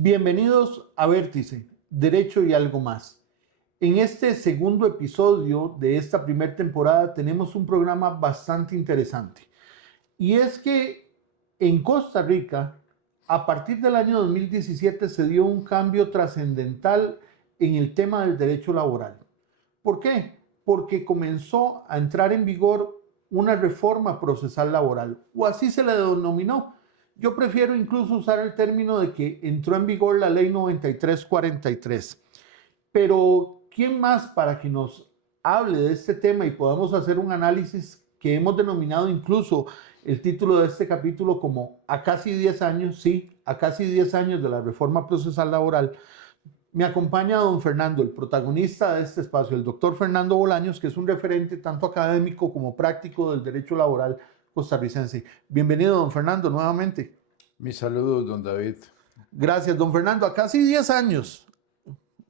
Bienvenidos a Vértice, Derecho y algo más. En este segundo episodio de esta primera temporada tenemos un programa bastante interesante. Y es que en Costa Rica, a partir del año 2017 se dio un cambio trascendental en el tema del derecho laboral. ¿Por qué? Porque comenzó a entrar en vigor una reforma procesal laboral, o así se le denominó. Yo prefiero incluso usar el término de que entró en vigor la ley 9343. Pero, ¿quién más para que nos hable de este tema y podamos hacer un análisis que hemos denominado incluso el título de este capítulo como a casi 10 años, sí, a casi 10 años de la reforma procesal laboral? Me acompaña don Fernando, el protagonista de este espacio, el doctor Fernando Bolaños, que es un referente tanto académico como práctico del derecho laboral costarricense. Bienvenido, don Fernando, nuevamente. Mis saludos, don David. Gracias, don Fernando. A casi 10 años,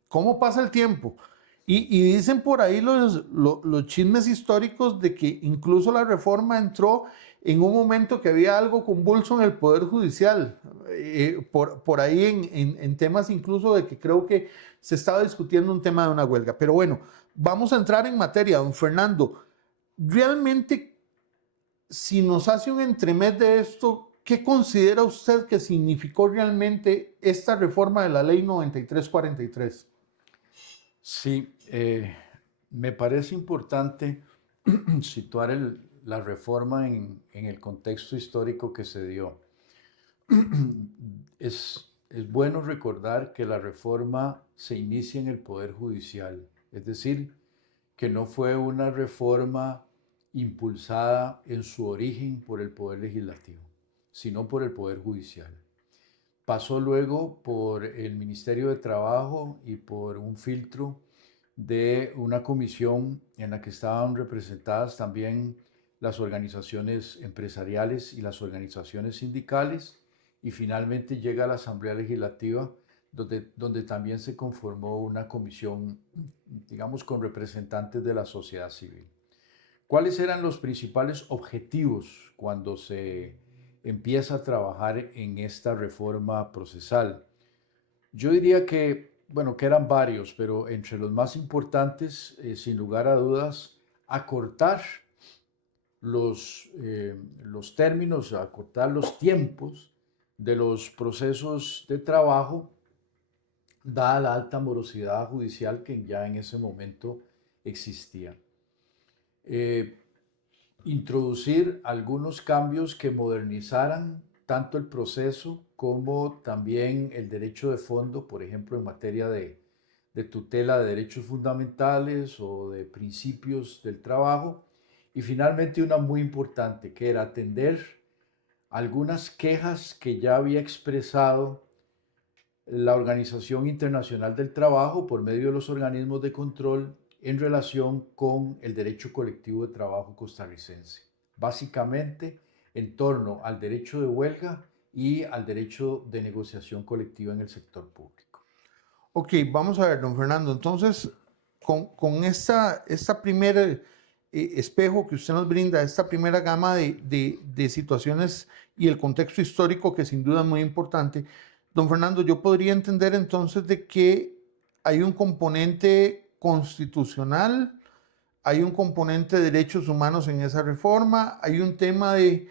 ¿cómo pasa el tiempo? Y dicen por ahí los chismes históricos de que incluso la reforma entró en un momento que había algo convulso en el Poder Judicial, por ahí en temas incluso de que creo que se estaba discutiendo un tema de una huelga. Pero bueno, vamos a entrar en materia, don Fernando. Realmente, si nos hace un entremés de esto, ¿qué considera usted que significó realmente esta reforma de la ley 9343? Sí, me parece importante situar la reforma en el contexto histórico que se dio. Es bueno recordar que la reforma se inicia en el Poder Judicial, es decir, que no fue una reforma impulsada en su origen por el Poder Legislativo, sino por el Poder Judicial. Pasó luego por el Ministerio de Trabajo y por un filtro de una comisión en la que estaban representadas también las organizaciones empresariales y las organizaciones sindicales, y finalmente llega a la Asamblea Legislativa, donde también se conformó una comisión, digamos, con representantes de la sociedad civil. ¿Cuáles eran los principales objetivos cuando se empieza a trabajar en esta reforma procesal? Yo diría que, bueno, que eran varios, pero entre los más importantes, sin lugar a dudas, acortar los términos, acortar los tiempos de los procesos de trabajo, dada la alta morosidad judicial que ya en ese momento existía. Eh, Introducir algunos cambios que modernizaran tanto el proceso como también el derecho de fondo, por ejemplo, en materia de tutela de derechos fundamentales o de principios del trabajo. Y finalmente una muy importante, que era atender algunas quejas que ya había expresado la Organización Internacional del Trabajo por medio de los organismos de control en relación con el derecho colectivo de trabajo costarricense, básicamente en torno al derecho de huelga y al derecho de negociación colectiva en el sector público. Ok, vamos a ver, don Fernando. Entonces, con esta primera espejo que usted nos brinda, esta primera gama de situaciones y el contexto histórico que sin duda es muy importante, don Fernando, yo podría entender entonces de que hay un componente constitucional, hay un componente de derechos humanos en esa reforma, hay un tema de,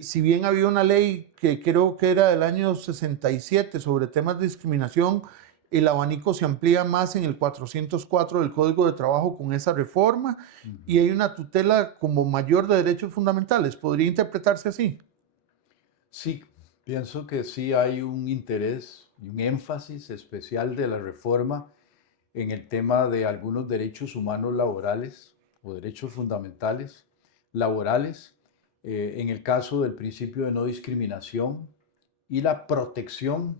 si bien había una ley que creo que era del año 67 sobre temas de discriminación, el abanico se amplía más en el 404 del Código de Trabajo con esa reforma, y hay una tutela como mayor de derechos fundamentales. ¿Podría interpretarse así? Sí, pienso que sí hay un interés y un énfasis especial de la reforma en el tema de algunos derechos humanos laborales o derechos fundamentales laborales, en el caso del principio de no discriminación y la protección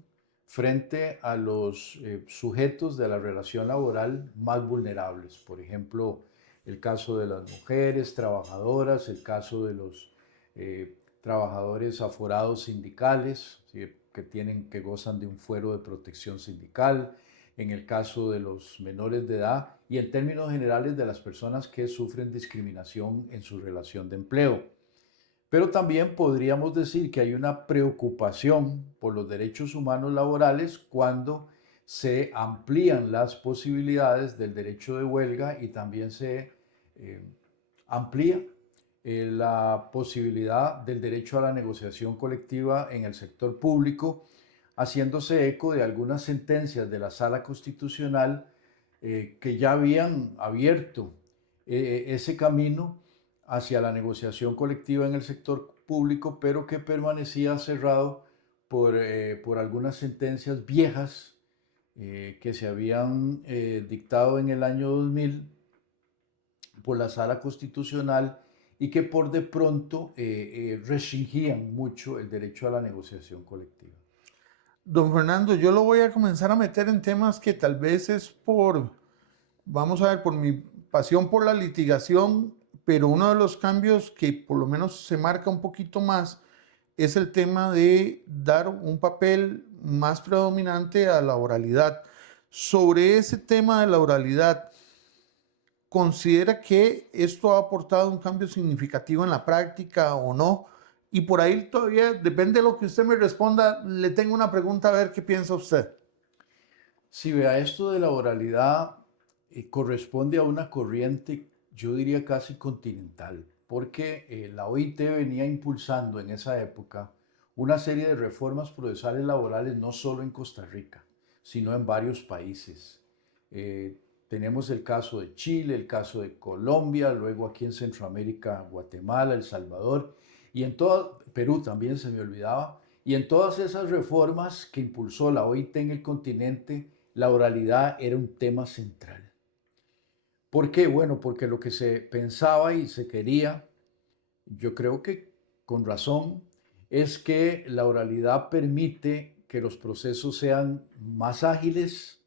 frente a los sujetos de la relación laboral más vulnerables. Por ejemplo, el caso de las mujeres trabajadoras, el caso de los trabajadores aforados sindicales, ¿sí?, que gozan de un fuero de protección sindical, en el caso de los menores de edad y en términos generales de las personas que sufren discriminación en su relación de empleo. Pero también podríamos decir que hay una preocupación por los derechos humanos laborales cuando se amplían las posibilidades del derecho de huelga y también se eh, amplía la posibilidad del derecho a la negociación colectiva en el sector público, haciéndose eco de algunas sentencias de la Sala Constitucional que ya habían abierto ese camino hacia la negociación colectiva en el sector público, pero que permanecía cerrado por algunas sentencias viejas que se habían dictado en el año 2000 por la Sala Constitucional y que por de pronto restringían mucho el derecho a la negociación colectiva. Don Fernando, yo lo voy a comenzar a meter en temas que tal vez es vamos a ver, por mi pasión por la litigación, pero uno de los cambios que por lo menos se marca un poquito más es el tema de dar un papel más predominante a la oralidad. Sobre ese tema de la oralidad, ¿considera que esto ha aportado un cambio significativo en la práctica o no? Y por ahí todavía, depende de lo que usted me responda, le tengo una pregunta a ver qué piensa usted. Si vea, esto de la oralidad corresponde a una corriente, yo diría casi continental, porque la OIT venía impulsando en esa época una serie de reformas procesales laborales, no solo en Costa Rica, sino en varios países. Eh, Tenemos el caso de Chile, el caso de Colombia, luego aquí en Centroamérica, Guatemala, El Salvador, y en todo, Perú también se me olvidaba, y en todas esas reformas que impulsó la OIT en el continente, la oralidad era un tema central. ¿Por qué? Bueno, porque lo que se pensaba y se quería, yo creo que con razón, es que la oralidad permite que los procesos sean más ágiles,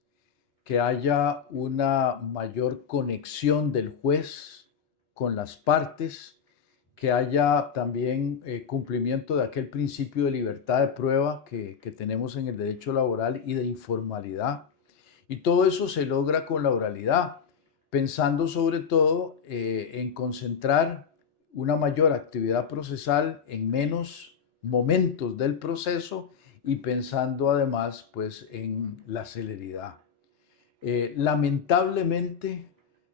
que haya una mayor conexión del juez con las partes, que haya también cumplimiento de aquel principio de libertad de prueba que tenemos en el derecho laboral y de informalidad. Y todo eso se logra con la oralidad, pensando sobre todo en concentrar una mayor actividad procesal en menos momentos del proceso y pensando además pues en la celeridad. Lamentablemente,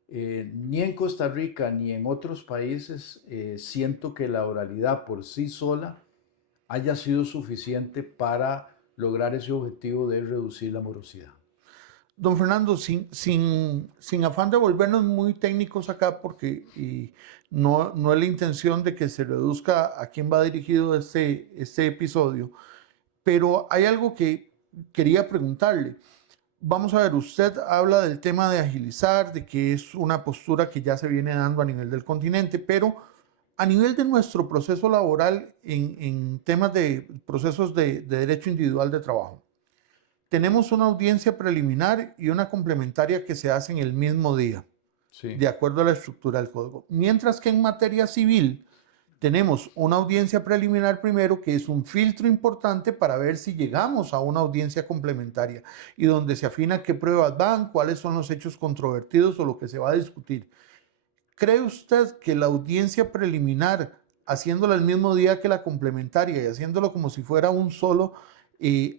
ni en Costa Rica ni en otros países siento que la oralidad por sí sola haya sido suficiente para lograr ese objetivo de reducir la morosidad. Don Fernando, sin afán de volvernos muy técnicos acá, porque no es la intención de que se reduzca a quién va dirigido este episodio, pero hay algo que quería preguntarle. Vamos a ver, usted habla del tema de agilizar, de que es una postura que ya se viene dando a nivel del continente, pero a nivel de nuestro proceso laboral en temas de procesos de derecho individual de trabajo. Tenemos una audiencia preliminar y una complementaria que se hacen el mismo día, Sí. de acuerdo a la estructura del código. Mientras que en materia civil tenemos una audiencia preliminar primero, que es un filtro importante para ver si llegamos a una audiencia complementaria y donde se afina qué pruebas van, cuáles son los hechos controvertidos o lo que se va a discutir. ¿Cree usted que la audiencia preliminar, haciéndola el mismo día que la complementaria y haciéndolo como si fuera un solo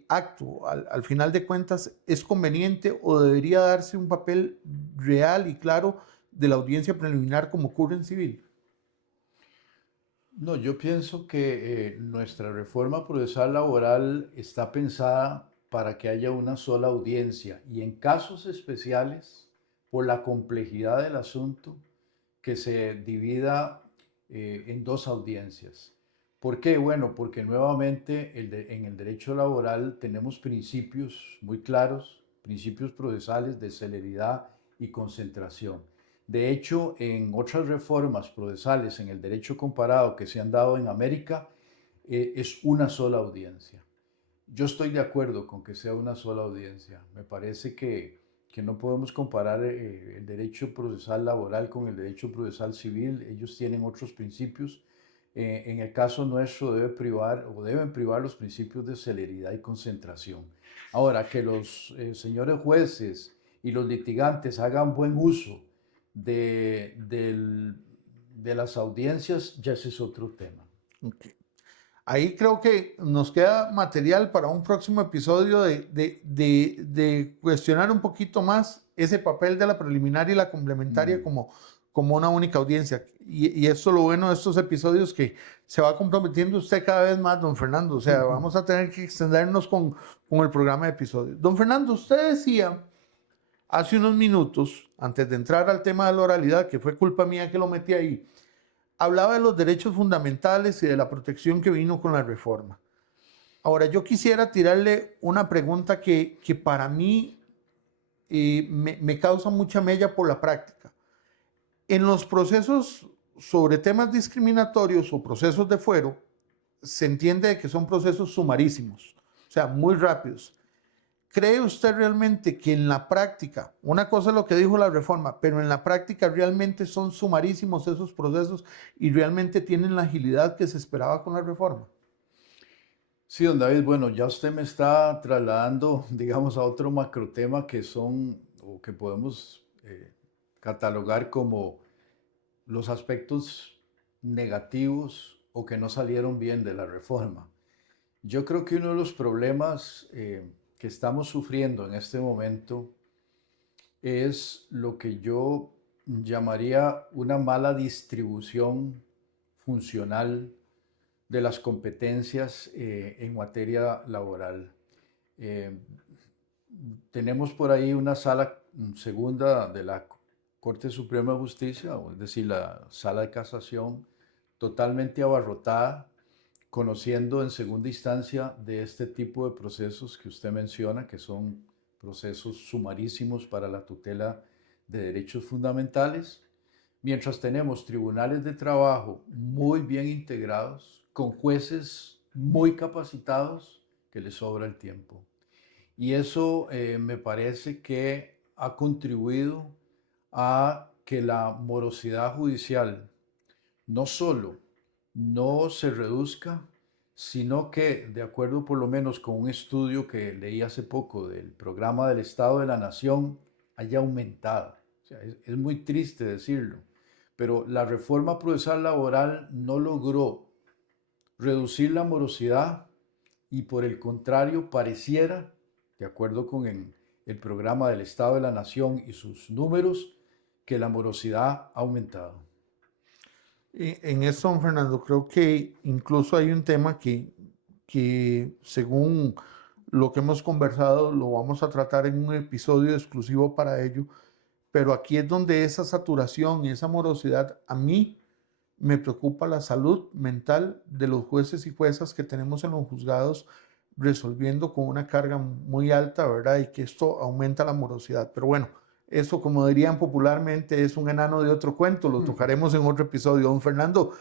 acto, al final de cuentas, es conveniente o debería darse un papel real y claro de la audiencia preliminar como ocurre en civil? No, yo pienso que nuestra reforma procesal laboral está pensada para que haya una sola audiencia y en casos especiales, por la complejidad del asunto, que se divida en dos audiencias. ¿Por qué? Bueno, porque nuevamente en el derecho laboral tenemos principios muy claros, principios procesales de celeridad y concentración. De hecho, en otras reformas procesales en el derecho comparado que se han dado en América, es una sola audiencia. Yo estoy de acuerdo con que sea una sola audiencia. Me parece que no podemos comparar el derecho procesal laboral con el derecho procesal civil. Ellos tienen otros principios. En el caso nuestro debe privar o deben privar los principios de celeridad y concentración. Ahora, que los señores jueces y los litigantes hagan buen uso de, de las audiencias, ya ese es otro tema. Ok. Ahí creo que nos queda material para un próximo episodio de cuestionar un poquito más ese papel de la preliminar y la complementaria Mm. como una única audiencia. Y esto es lo bueno de estos episodios, que se va comprometiendo usted cada vez más, don Fernando. O sea, vamos a tener que extendernos con el programa de episodios. Don Fernando, usted decía hace unos minutos, antes de entrar al tema de la oralidad, que fue culpa mía que lo metí ahí, hablaba de los derechos fundamentales y de la protección que vino con la reforma. Ahora, yo quisiera tirarle una pregunta que para mí me causa mucha mella por la práctica. En los procesos sobre temas discriminatorios o procesos de fuero, se entiende que son procesos sumarísimos, o sea, muy rápidos. ¿Cree usted realmente que en la práctica, una cosa es lo que dijo la reforma, pero en la práctica realmente son sumarísimos esos procesos y realmente tienen la agilidad que se esperaba con la reforma? Sí, don David, bueno, ya usted me está trasladando, digamos, a otro macrotema que son, o que podemos catalogar como los aspectos negativos o que no salieron bien de la reforma. Yo creo que uno de los problemas que estamos sufriendo en este momento es lo que yo llamaría una mala distribución funcional de las competencias en materia laboral. Eh, Tenemos por ahí una sala segunda de la Corte Suprema de Justicia, es decir, la sala de casación, totalmente abarrotada, conociendo en segunda instancia de este tipo de procesos que usted menciona, que son procesos sumarísimos para la tutela de derechos fundamentales, mientras tenemos tribunales de trabajo muy bien integrados, con jueces muy capacitados, que les sobra el tiempo. Y eso me parece que ha contribuido a que la morosidad judicial no solo no se reduzca, sino que, de acuerdo por lo menos con un estudio que leí hace poco del programa del Estado de la Nación, haya aumentado. O sea, es muy triste decirlo, pero la reforma procesal laboral no logró reducir la morosidad y por el contrario pareciera, de acuerdo con el programa del Estado de la Nación y sus números, que la morosidad ha aumentado. En eso, don Fernando, creo que incluso hay un tema que según lo que hemos conversado, lo vamos a tratar en un episodio exclusivo para ello, pero aquí es donde esa saturación y esa morosidad, a mí me preocupa la salud mental de los jueces y juezas que tenemos en los juzgados resolviendo con una carga muy alta, ¿verdad? Y que esto aumenta la morosidad. Pero bueno, eso, como dirían popularmente, es un enano de otro cuento, lo tocaremos en otro episodio. Don Fernando,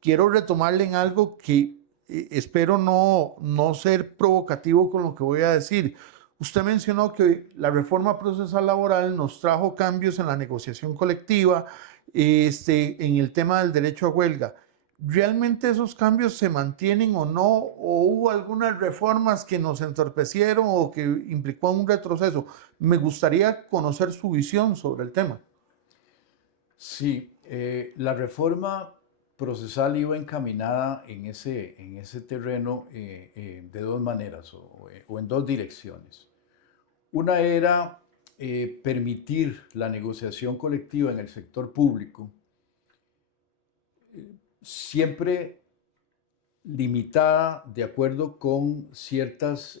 quiero retomarle en algo que espero no ser provocativo con lo que voy a decir. Usted mencionó que la reforma procesal laboral nos trajo cambios en la negociación colectiva, en el tema del derecho a huelga. ¿Realmente esos cambios se mantienen o no? ¿O hubo algunas reformas que nos entorpecieron o que implicó un retroceso? Me gustaría conocer su visión sobre el tema. Sí, la reforma procesal iba encaminada en ese terreno de dos maneras o en dos direcciones. Una era permitir la negociación colectiva en el sector público, siempre limitada de acuerdo con ciertas,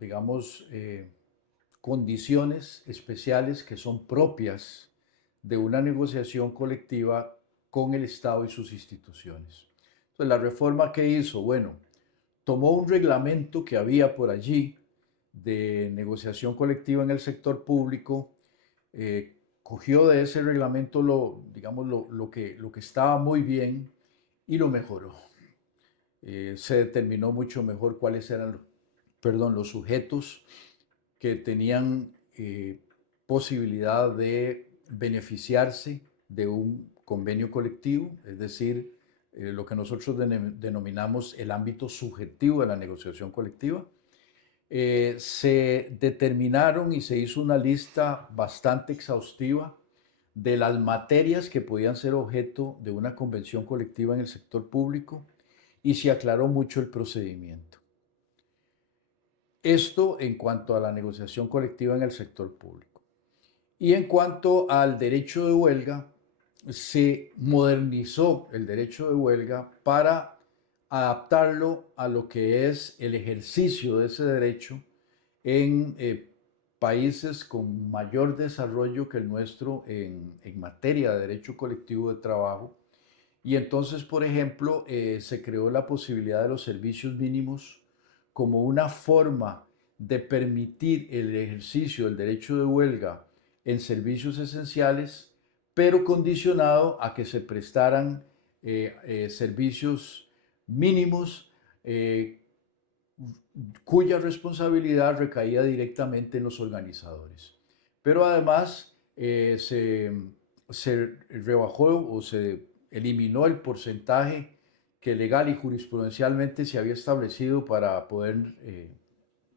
digamos, condiciones especiales que son propias de una negociación colectiva con el Estado y sus instituciones. Entonces, la reforma que hizo, bueno, tomó un reglamento que había por allí de negociación colectiva en el sector público, cogió de ese reglamento digamos, lo que estaba muy bien y lo mejoró. Se determinó mucho mejor cuáles eran, perdón, los sujetos que tenían posibilidad de beneficiarse de un convenio colectivo, es decir, lo que nosotros denominamos el ámbito subjetivo de la negociación colectiva. Se determinaron y se hizo una lista bastante exhaustiva de las materias que podían ser objeto de una convención colectiva en el sector público y se aclaró mucho el procedimiento. Esto en cuanto a la negociación colectiva en el sector público. Y en cuanto al derecho de huelga, se modernizó el derecho de huelga para adaptarlo a lo que es el ejercicio de ese derecho en países con mayor desarrollo que el nuestro en materia de derecho colectivo de trabajo. Y entonces, por ejemplo, se creó la posibilidad de los servicios mínimos como una forma de permitir el ejercicio del derecho de huelga en servicios esenciales, pero condicionado a que se prestaran servicios mínimos cuya responsabilidad recaía directamente en los organizadores. Pero además se rebajó o se eliminó el porcentaje que legal y jurisprudencialmente se había establecido para poder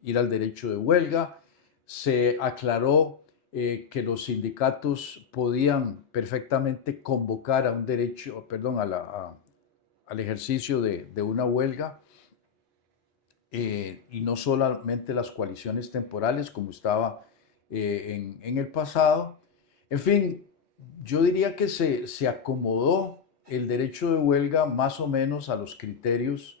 ir al derecho de huelga. Se aclaró que los sindicatos podían perfectamente convocar a un derecho, perdón, al ejercicio de una huelga, y no solamente las coaliciones temporales como estaba en el pasado. En fin, yo diría que se acomodó el derecho de huelga más o menos a los criterios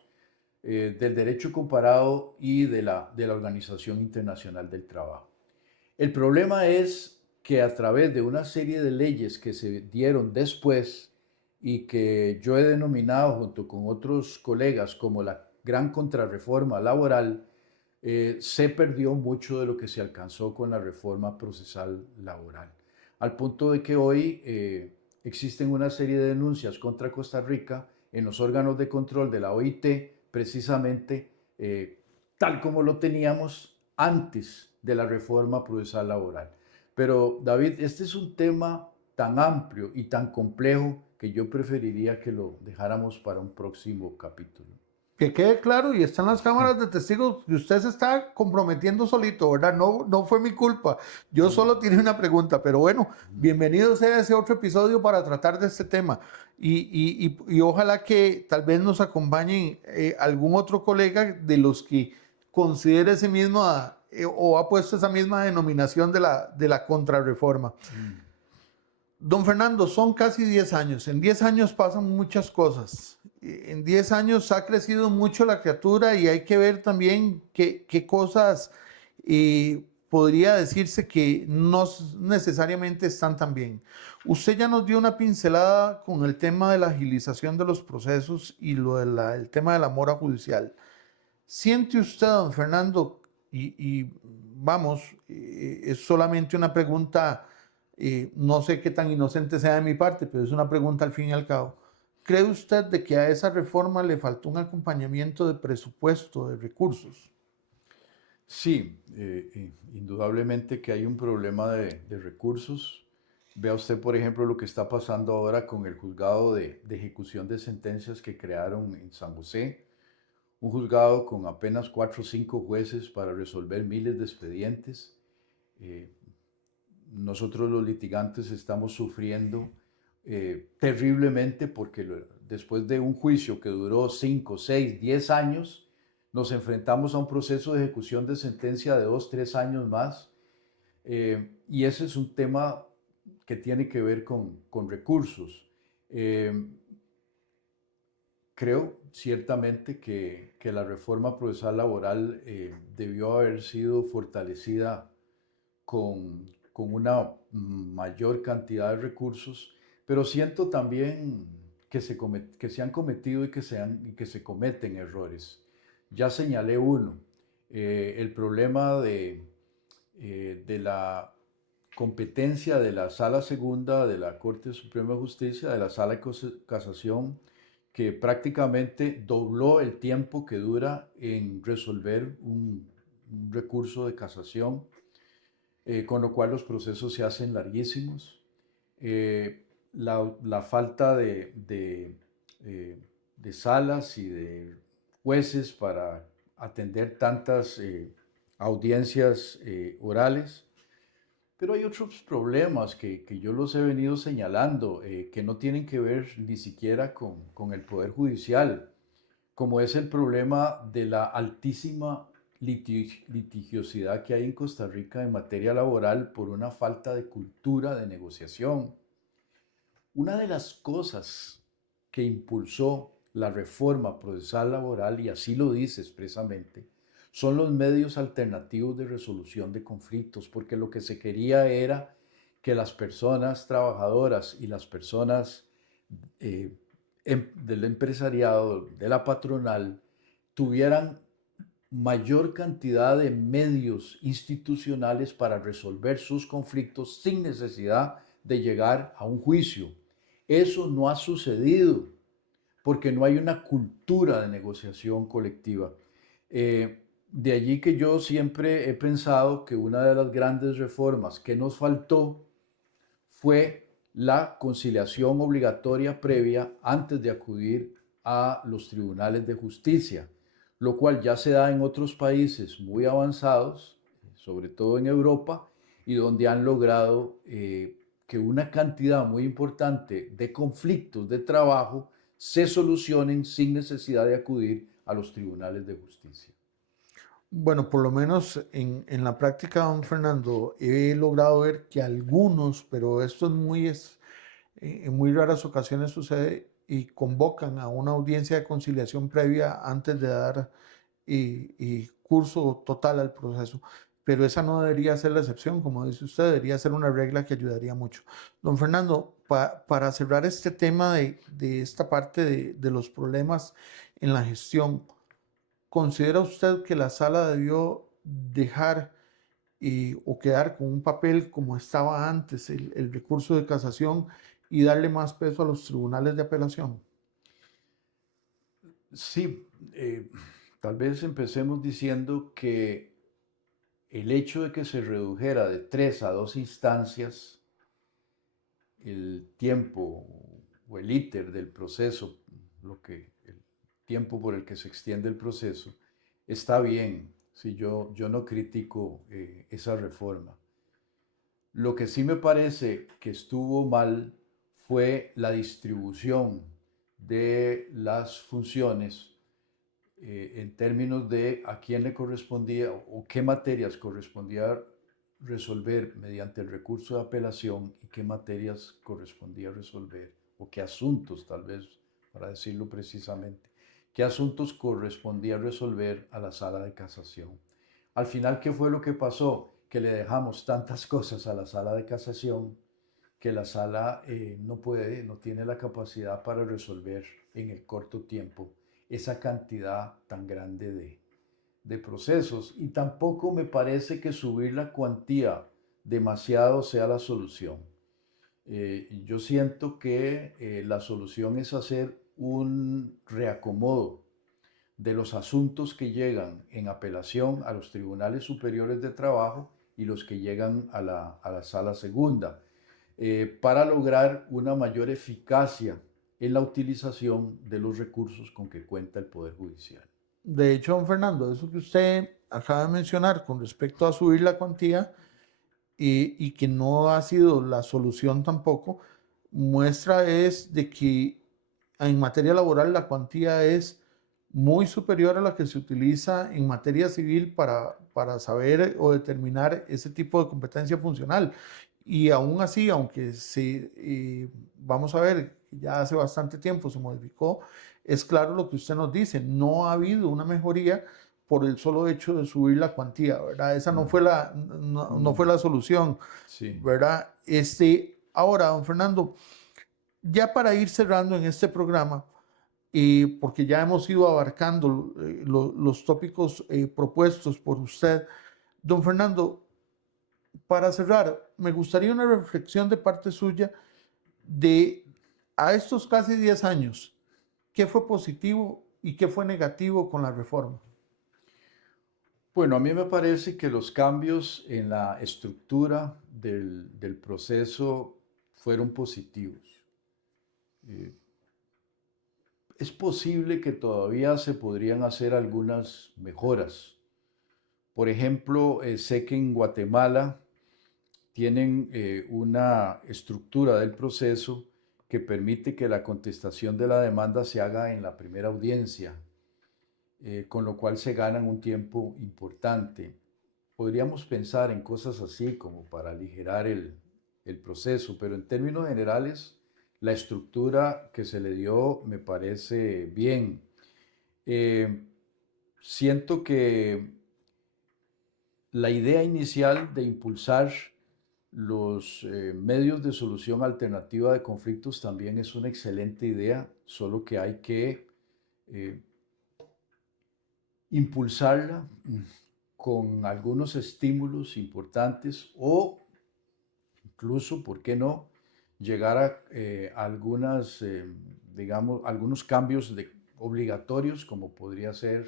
del derecho comparado y de la Organización Internacional del Trabajo. El problema es que a través de una serie de leyes que se dieron después y que yo he denominado junto con otros colegas como la gran contrarreforma laboral, se perdió mucho de lo que se alcanzó con la reforma procesal laboral, al punto de que hoy existen una serie de denuncias contra Costa Rica en los órganos de control de la OIT, precisamente tal como lo teníamos antes de la reforma procesal laboral. Pero David, este es un tema tan amplio y tan complejo que yo preferiría que lo dejáramos para un próximo capítulo. Que quede claro, y están las cámaras de testigos, que usted se está comprometiendo solito, ¿verdad? No, no fue mi culpa. Yo solo tiré una pregunta, pero bueno, bienvenido sea ese otro episodio para tratar de este tema. Y ojalá que tal vez nos acompañen algún otro colega de los que considere ese mismo o ha puesto esa misma denominación de la contrarreforma. Don Fernando, son casi 10 años. En 10 años pasan muchas cosas. En 10 años ha crecido mucho la criatura y hay que ver también qué cosas podría decirse que no necesariamente están tan bien. Usted ya nos dio una pincelada con el tema de la agilización de los procesos y el tema de la mora judicial. ¿Siente usted, don Fernando, vamos, es solamente una pregunta, no sé qué tan inocente sea de mi parte, pero es una pregunta al fin y al cabo. ¿Cree usted de que a esa reforma le faltó un acompañamiento de presupuesto, de recursos? Sí, indudablemente que hay un problema de recursos. Vea usted, por ejemplo, lo que está pasando ahora con el juzgado de ejecución de sentencias que crearon en San José, un juzgado con apenas 4 o 5 jueces para resolver miles de expedientes. Nosotros los litigantes estamos sufriendo terriblemente porque después de un juicio que duró 5, 6, 10 años, nos enfrentamos a un proceso de ejecución de sentencia de 2, 3 años más. Y ese es un tema que tiene que ver con recursos. Creo ciertamente que la reforma procesal laboral debió haber sido fortalecida con una mayor cantidad de recursos, pero siento también que se han cometido y que se cometen errores. Ya señalé uno, el problema de la competencia de la Sala Segunda de la Corte Suprema de Justicia, de la Sala de Casación, que prácticamente dobló el tiempo que dura en resolver un recurso de casación, con lo cual los procesos se hacen larguísimos. La falta de salas y de jueces para atender tantas audiencias orales. Pero hay otros problemas que yo los he venido señalando, que no tienen que ver ni siquiera con el Poder Judicial, como es el problema de la altísima litigiosidad que hay en Costa Rica en materia laboral por una falta de cultura de negociación. Una de las cosas que impulsó la reforma procesal laboral, y así lo dice expresamente, son los medios alternativos de resolución de conflictos, porque lo que se quería era que las personas trabajadoras y las personas del empresariado, de la patronal, tuvieran mayor cantidad de medios institucionales para resolver sus conflictos sin necesidad de llegar a un juicio. Eso no ha sucedido porque no hay una cultura de negociación colectiva. De allí que yo siempre he pensado que una de las grandes reformas que nos faltó fue la conciliación obligatoria previa antes de acudir a los tribunales de justicia, lo cual ya se da en otros países muy avanzados, sobre todo en Europa, y donde han logrado que una cantidad muy importante de conflictos de trabajo se solucionen sin necesidad de acudir a los tribunales de justicia. Bueno, por lo menos en la práctica, don Fernando, he logrado ver que algunos, pero esto en muy raras ocasiones sucede y convocan a una audiencia de conciliación previa antes de dar y curso total al proceso. Pero esa no debería ser la excepción, como dice usted, debería ser una regla que ayudaría mucho. Don Fernando, para cerrar este tema de esta parte de los problemas en la gestión, ¿considera usted que la sala debió dejar o quedar con un papel como estaba antes, el recurso de casación, y darle más peso a los tribunales de apelación? Sí, tal vez empecemos diciendo que el hecho de que se redujera de 3 a 2 instancias el tiempo o el íter del proceso, el tiempo por el que se extiende el proceso, está bien. Si yo no critico esa reforma. Lo que sí me parece que estuvo mal fue la distribución de las funciones en términos de a quién le correspondía o qué materias correspondía resolver mediante el recurso de apelación y qué materias correspondía resolver, o qué asuntos, tal vez, para decirlo precisamente, qué asuntos correspondía resolver a la sala de casación. Al final, ¿qué fue lo que pasó? Que le dejamos tantas cosas a la sala de casación que la sala no tiene la capacidad para resolver en el corto tiempo esa cantidad tan grande de procesos, y tampoco me parece que subir la cuantía demasiado sea la solución. Yo siento que la solución es hacer un reacomodo de los asuntos que llegan en apelación a los tribunales superiores de trabajo y los que llegan a la sala segunda, para lograr una mayor eficacia en la utilización de los recursos con que cuenta el Poder Judicial. De hecho, don Fernando, eso que usted acaba de mencionar con respecto a subir la cuantía y que no ha sido la solución tampoco, muestra es de que en materia laboral la cuantía es muy superior a la que se utiliza en materia civil para saber o determinar ese tipo de competencia funcional. Y aún así, aunque vamos a ver, ya hace bastante tiempo se modificó, es claro lo que usted nos dice, no ha habido una mejoría por el solo hecho de subir la cuantía, ¿verdad? Esa no fue no fue la solución, Sí. ¿verdad? Ahora, don Fernando, ya para ir cerrando en este programa, porque ya hemos ido abarcando los tópicos propuestos por usted, don Fernando, para cerrar, me gustaría una reflexión de parte suya de a estos casi 10 años, ¿qué fue positivo y qué fue negativo con la reforma? Bueno, a mí me parece que los cambios en la estructura del proceso fueron positivos. Eh, es posible que todavía se podrían hacer algunas mejoras. Por ejemplo, sé que en Guatemala tienen una estructura del proceso que permite que la contestación de la demanda se haga en la primera audiencia. con lo cual se ganan un tiempo importante. Podríamos pensar en cosas así como para aligerar el proceso, pero en términos generales, la estructura que se le dio me parece bien. Siento que la idea inicial de impulsar los medios de solución alternativa de conflictos también es una excelente idea, solo que hay que eh, impulsarla con algunos estímulos importantes o incluso, ¿por qué no?, llegar a digamos, algunos cambios obligatorios, como podría ser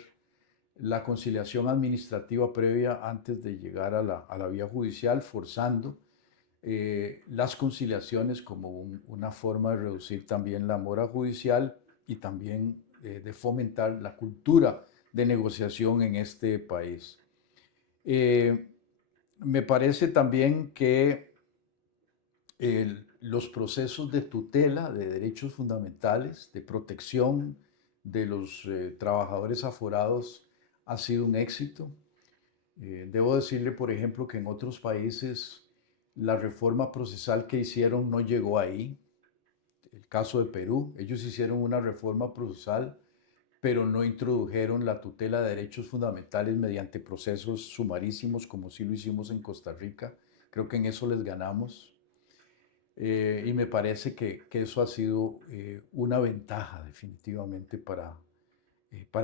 la conciliación administrativa previa antes de llegar a la vía judicial, forzando las conciliaciones como una forma de reducir también la mora judicial y también de fomentar la cultura de negociación en este país. Me parece también que los procesos de tutela de derechos fundamentales, de protección de los trabajadores aforados ha sido un éxito. Debo decirle, por ejemplo, que en otros países la reforma procesal que hicieron no llegó ahí. El caso de Perú, ellos hicieron una reforma procesal, pero no introdujeron la tutela de derechos fundamentales mediante procesos sumarísimos, como sí lo hicimos en Costa Rica. Creo que en eso les ganamos. Y me parece que eso ha sido una ventaja definitivamente para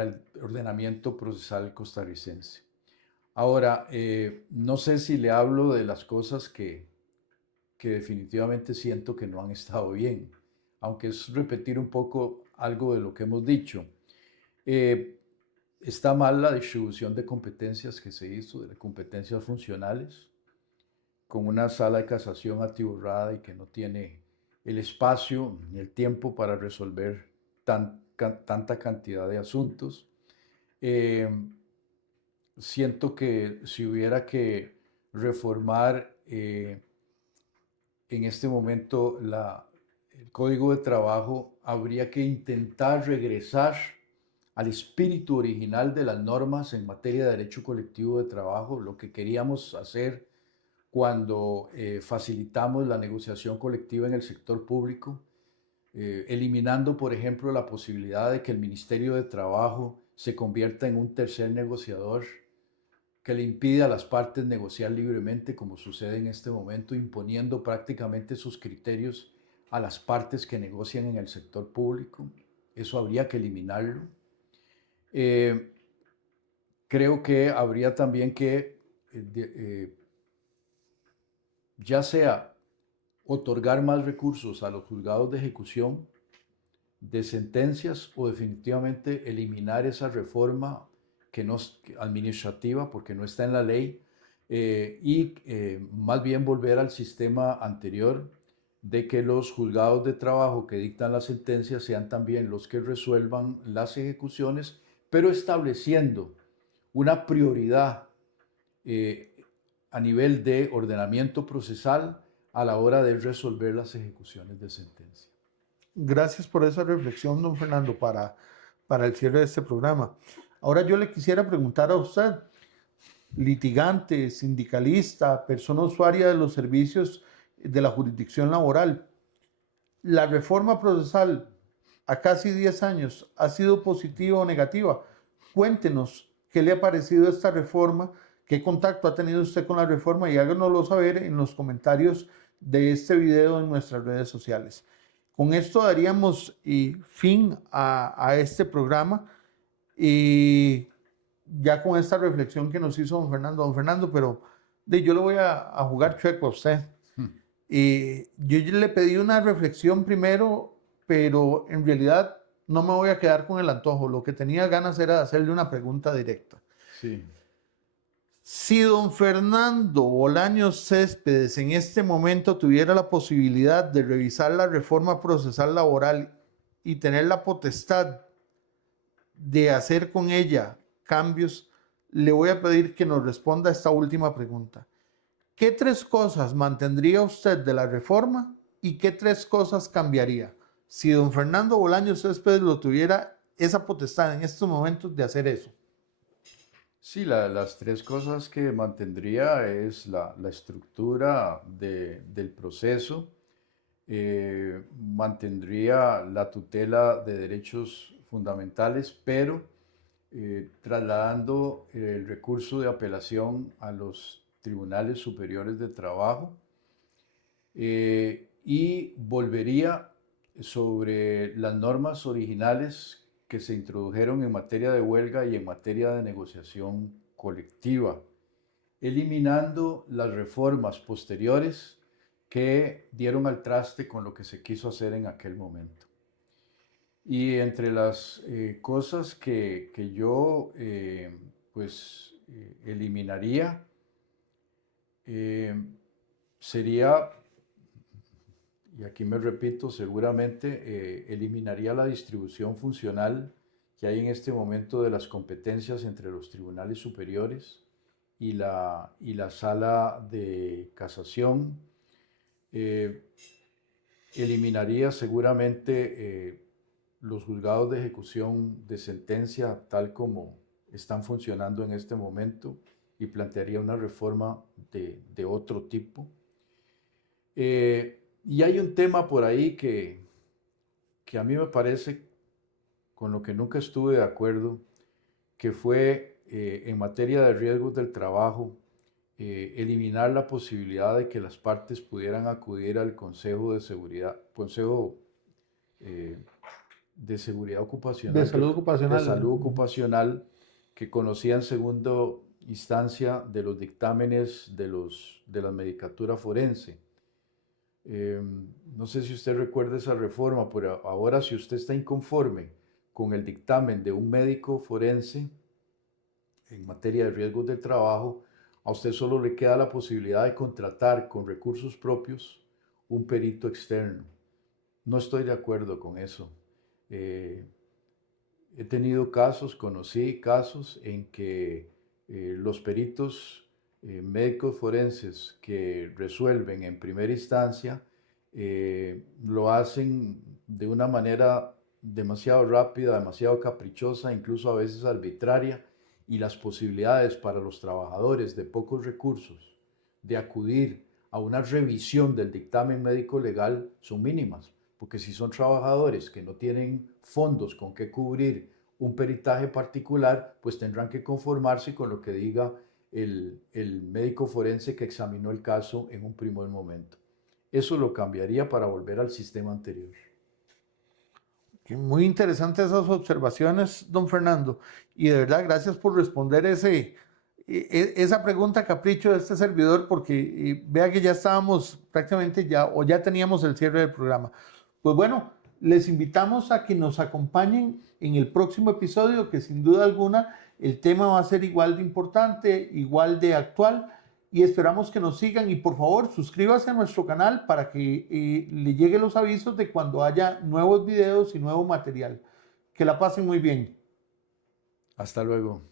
el ordenamiento procesal costarricense. Ahora, no sé si le hablo de las cosas que definitivamente siento que no han estado bien, aunque es repetir un poco algo de lo que hemos dicho. Está mal la distribución de competencias que se hizo, de competencias funcionales, con una sala de casación atiborrada y que no tiene el espacio ni el tiempo para resolver tanta cantidad de asuntos. Siento que si hubiera que reformar en este momento el Código de Trabajo, habría que intentar regresar al espíritu original de las normas en materia de derecho colectivo de trabajo, lo que queríamos hacer cuando facilitamos la negociación colectiva en el sector público, eliminando, por ejemplo, la posibilidad de que el Ministerio de Trabajo se convierta en un tercer negociador que le impide a las partes negociar libremente, como sucede en este momento, imponiendo prácticamente sus criterios a las partes que negocian en el sector público. Eso habría que eliminarlo. Creo que habría también que ya sea otorgar más recursos a los juzgados de ejecución de sentencias o definitivamente eliminar esa reforma que no es administrativa porque no está en la ley y más bien volver al sistema anterior de que los juzgados de trabajo que dictan las sentencias sean también los que resuelvan las ejecuciones, pero estableciendo una prioridad a nivel de ordenamiento procesal a la hora de resolver las ejecuciones de sentencia. Gracias por esa reflexión, don Fernando, para el cierre de este programa. Ahora yo le quisiera preguntar a usted, litigante, sindicalista, persona usuaria de los servicios de la jurisdicción laboral, ¿la reforma procesal a casi 10 años ha sido positiva o negativa? Cuéntenos qué le ha parecido esta reforma, qué contacto ha tenido usted con la reforma y háganoslo saber en los comentarios de este video en nuestras redes sociales. Con esto daríamos fin a este programa y ya con esta reflexión que nos hizo don Fernando, pero yo le voy a jugar chueco a usted. Yo le pedí una reflexión primero, pero en realidad no me voy a quedar con el antojo. Lo que tenía ganas era de hacerle una pregunta directa. Sí. Si don Fernando Bolaños Céspedes en este momento tuviera la posibilidad de revisar la reforma procesal laboral y tener la potestad de hacer con ella cambios, le voy a pedir que nos responda a esta última pregunta. ¿Qué 3 cosas mantendría usted de la reforma y qué 3 cosas cambiaría? Si don Fernando Bolaños Céspedes lo tuviera esa potestad en estos momentos de hacer eso? Sí, las tres cosas que mantendría es la estructura del proceso, mantendría la tutela de derechos fundamentales, pero trasladando el recurso de apelación a los tribunales superiores de trabajo, y volvería sobre las normas originales que se introdujeron en materia de huelga y en materia de negociación colectiva, eliminando las reformas posteriores que dieron al traste con lo que se quiso hacer en aquel momento. Y entre las cosas que yo eliminaría, sería, y aquí me repito, seguramente eliminaría la distribución funcional que hay en este momento de las competencias entre los tribunales superiores y la sala de casación. Eliminaría seguramente los juzgados de ejecución de sentencia tal como están funcionando en este momento y plantearía una reforma de otro tipo. Y hay un tema por ahí que a mí me parece con lo que nunca estuve de acuerdo, que fue en materia de riesgos del trabajo, eliminar la posibilidad de que las partes pudieran acudir al Consejo de Seguridad, de Seguridad Ocupacional, de Salud Ocupacional, que conocía en segunda instancia de los dictámenes de la medicatura forense. No sé si usted recuerda esa reforma, pero ahora si usted está inconforme con el dictamen de un médico forense en materia de riesgos del trabajo, a usted solo le queda la posibilidad de contratar con recursos propios un perito externo. No estoy de acuerdo con eso. He tenido casos, conocí casos en que los peritos médicos forenses que resuelven en primera instancia lo hacen de una manera demasiado rápida, demasiado caprichosa, incluso a veces arbitraria, y las posibilidades para los trabajadores de pocos recursos de acudir a una revisión del dictamen médico legal son mínimas, porque si son trabajadores que no tienen fondos con que cubrir un peritaje particular, pues tendrán que conformarse con lo que diga el médico forense que examinó el caso en un primer momento. Eso lo cambiaría para volver al sistema anterior. Muy interesantes esas observaciones, don Fernando. Y de verdad, gracias por responder esa pregunta capricho de este servidor, porque vea que ya estábamos prácticamente ya teníamos el cierre del programa. Pues bueno, les invitamos a que nos acompañen en el próximo episodio, que sin duda alguna el tema va a ser igual de importante, igual de actual, y esperamos que nos sigan. Y por favor, suscríbase a nuestro canal para que le lleguen los avisos de cuando haya nuevos videos y nuevo material. Que la pasen muy bien. Hasta luego.